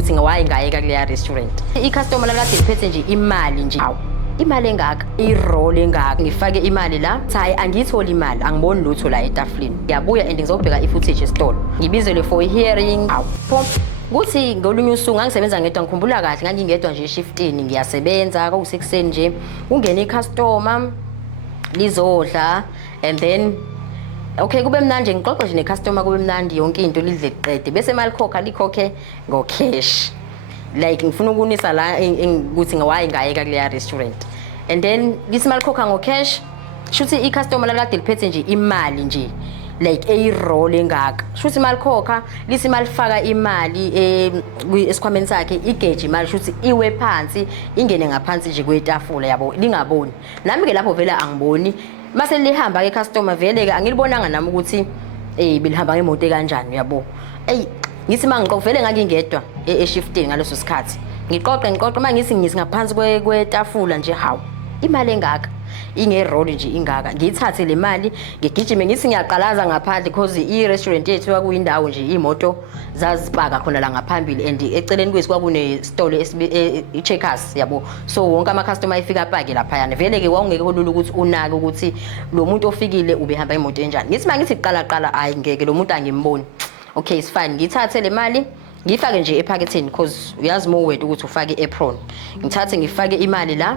ukuthi why ngayeka kuleya restaurant. I-customer lakade liphethe nje imali nje. Imali engaka, i-roll engaka. Ngifake imali la, hayi angiyitholi imali, angiboni lutho la etafuleni. Ngiyabuya and ngizobheka i-footage esitolo. Ngibizele for hearing. Kuthi ngolunye usuku ngangisebenza ngedwa, ngikhumbula kahle ngangingedwa nje shiftini, ngiyasebenza kwakusekuseni nje. Ungena i-customer lizodla and then okay kube mnandi ngixoxe nje ne-customer, kube mnandi yonke into lidle liqede bese imali khokha likhokhe ngo-cash. Like ngifuna ukunisa la ukuthi why ngayeka kuleya restaurant. And then lisimali khokha ngo-cash, shuthi i-customer lakade liphethe nje imali nje like eyi-roll engaka. Shuthi imali khokha lisimali faka imali esikhwameni sakhe, igeje imali shuthi iwe phansi ingene ngaphansi nje kwetafula yabo lingaboni. Nami ke lapho vele angiboni. Mase lihamba ke customer vele ke angilibonanga nami ukuthi bilihamba ngemoto kanjani yabo. Ngithi mangixoxe vele ngangingedwa e-shiftini ngaleso sikhathi. Ngiqoqe mangisi ngaphansi kwetafula nje hawu. Imali engaka inge-roll nje ingaka. Ngiyithathe le mali ngigijime ngithi ngiyaqalaza ngaphandle because i-restaurant yethu kwakuyindawo nje imoto zazipaka khona la ngaphambili and eceleni kwethu kwakune store i-Checkers yabo. So wonke ama-customer ayefika apake laphayana. Vele ke kwakungeke kulula ukuthi unake ukuthi lo muntu ofikile ubehamba imoto enjani. Ngithi mangithi qala hayi ngeke lo muntu angimboni. Okay it's fine, ngithathe le mali ngifake nje ephaketheni because uyazi mowethu ukuthi ufake i-apron. Ngithathe ngifake imali la.